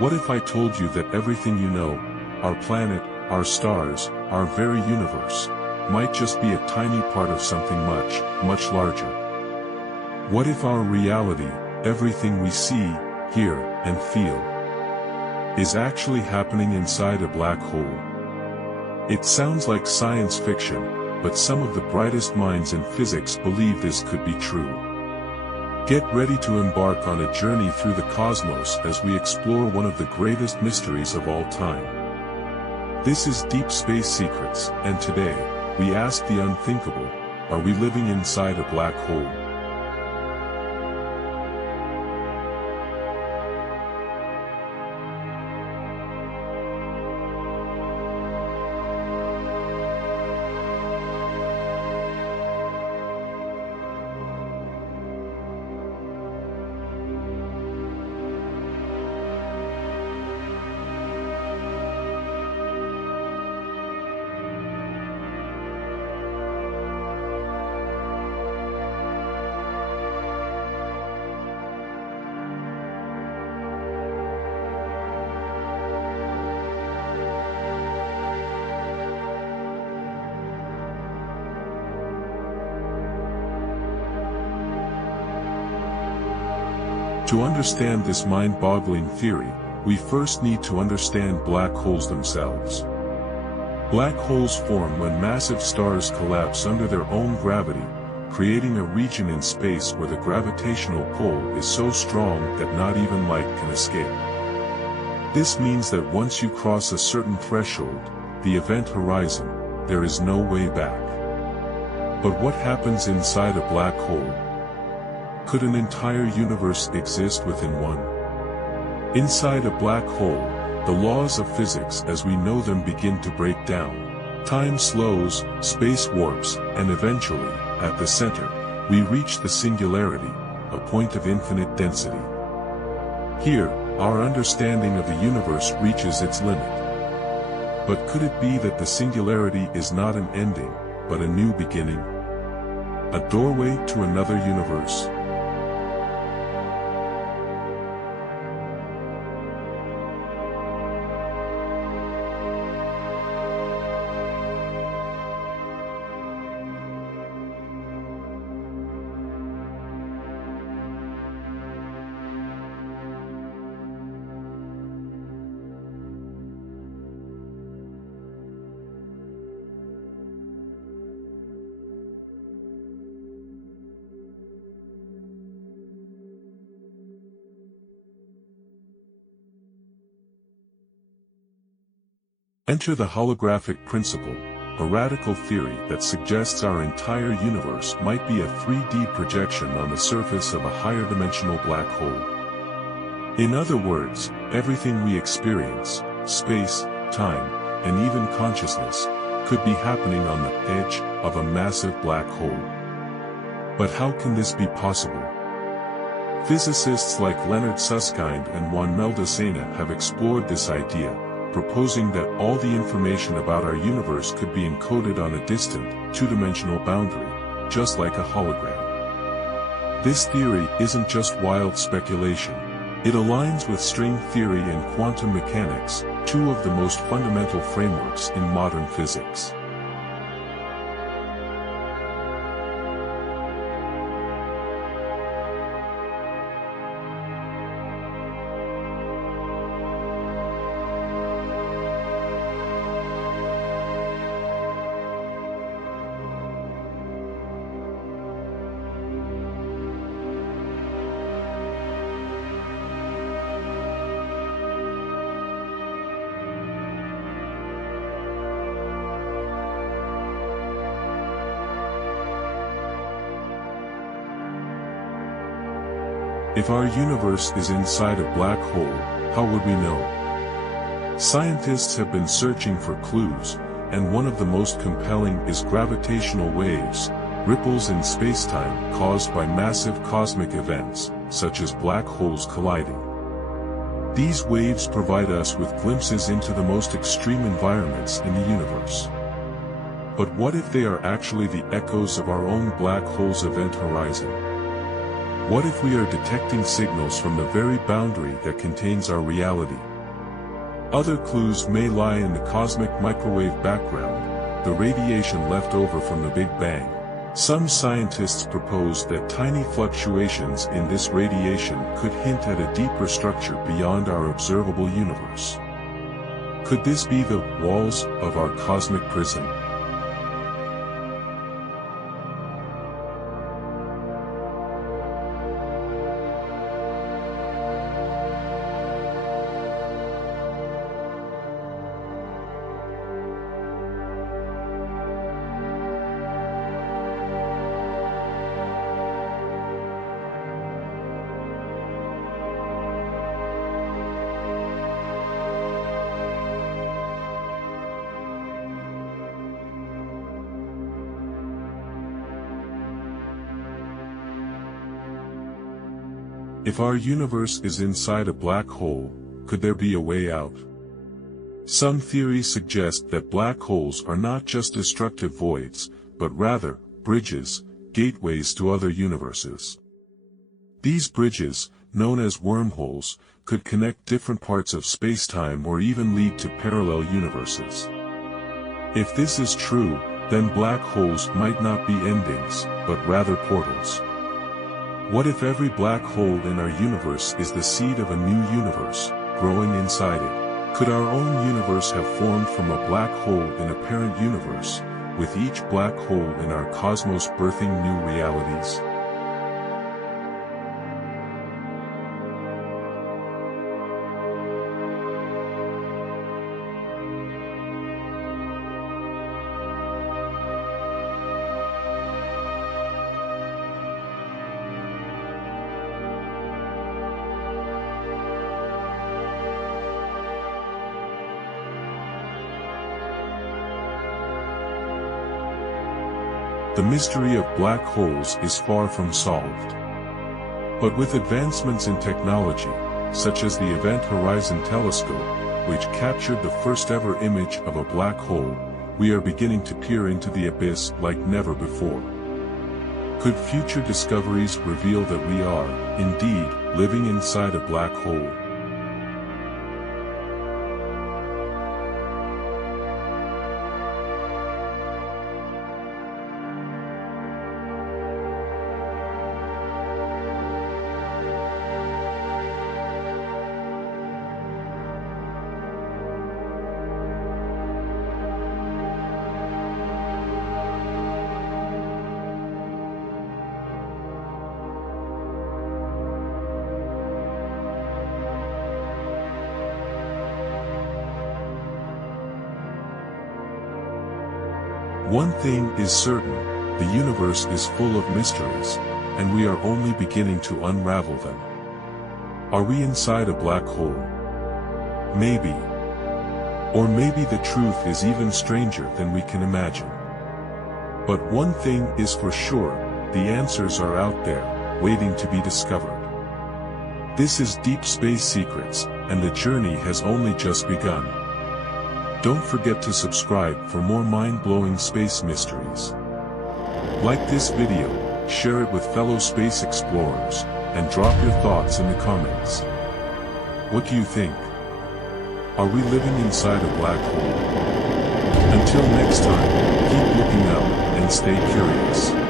What if I told you that everything you know, our planet, our stars, our very universe, might just be a tiny part of something much, much larger? What if our reality, everything we see, hear, and feel, is actually happening inside a black hole? It sounds like science fiction, but some of the brightest minds in physics believe this could be true. Get ready to embark on a journey through the cosmos as we explore one of the greatest mysteries of all time. This is Deep Space Secrets, and today, we ask the unthinkable: are we living inside a black hole? To understand this mind-boggling theory, we first need to understand black holes themselves. Black holes form when massive stars collapse under their own gravity, creating a region in space where the gravitational pull is so strong that not even light can escape. This means that once you cross a certain threshold, the event horizon, there is no way back. But what happens inside a black hole? Could an entire universe exist within one? Inside a black hole, the laws of physics as we know them begin to break down. Time slows, space warps, and eventually, at the center, we reach the singularity, a point of infinite density. Here, our understanding of the universe reaches its limit. But could it be that the singularity is not an ending, but a new beginning? A doorway to another universe? Enter the holographic principle, a radical theory that suggests our entire universe might be a 3D projection on the surface of a higher dimensional black hole. In other words, everything we experience, space, time, and even consciousness, could be happening on the edge of a massive black hole. But how can this be possible? Physicists like Leonard Susskind and Juan Meldacena have explored this idea, proposing that all the information about our universe could be encoded on a distant, two-dimensional boundary, just like a hologram. This theory isn't just wild speculation. It aligns with string theory and quantum mechanics, two of the most fundamental frameworks in modern physics. If our universe is inside a black hole, how would we know? Scientists have been searching for clues, and one of the most compelling is gravitational waves, ripples in spacetime caused by massive cosmic events, such as black holes colliding. These waves provide us with glimpses into the most extreme environments in the universe. But what if they are actually the echoes of our own black hole's event horizon? What if we are detecting signals from the very boundary that contains our reality? Other clues may lie in the cosmic microwave background, the radiation left over from the Big Bang. Some scientists propose that tiny fluctuations in this radiation could hint at a deeper structure beyond our observable universe. Could this be the walls of our cosmic prison? If our universe is inside a black hole, could there be a way out? Some theories suggest that black holes are not just destructive voids, but rather, bridges, gateways to other universes. These bridges, known as wormholes, could connect different parts of spacetime or even lead to parallel universes. If this is true, then black holes might not be endings, but rather portals. What if every black hole in our universe is the seed of a new universe, growing inside it? Could our own universe have formed from a black hole in a parent universe, with each black hole in our cosmos birthing new realities? The mystery of black holes is far from solved. But with advancements in technology, such as the Event Horizon Telescope, which captured the first ever image of a black hole, we are beginning to peer into the abyss like never before. Could future discoveries reveal that we are, indeed, living inside a black hole? One thing is certain, the universe is full of mysteries, and we are only beginning to unravel them. Are we inside a black hole? Maybe. Or maybe the truth is even stranger than we can imagine. But one thing is for sure, the answers are out there, waiting to be discovered. This is Deep Space Secrets, and the journey has only just begun. Don't forget to subscribe for more mind-blowing space mysteries. Like this video, share it with fellow space explorers, and drop your thoughts in the comments. What do you think? Are we living inside a black hole? Until next time, keep looking up, and stay curious.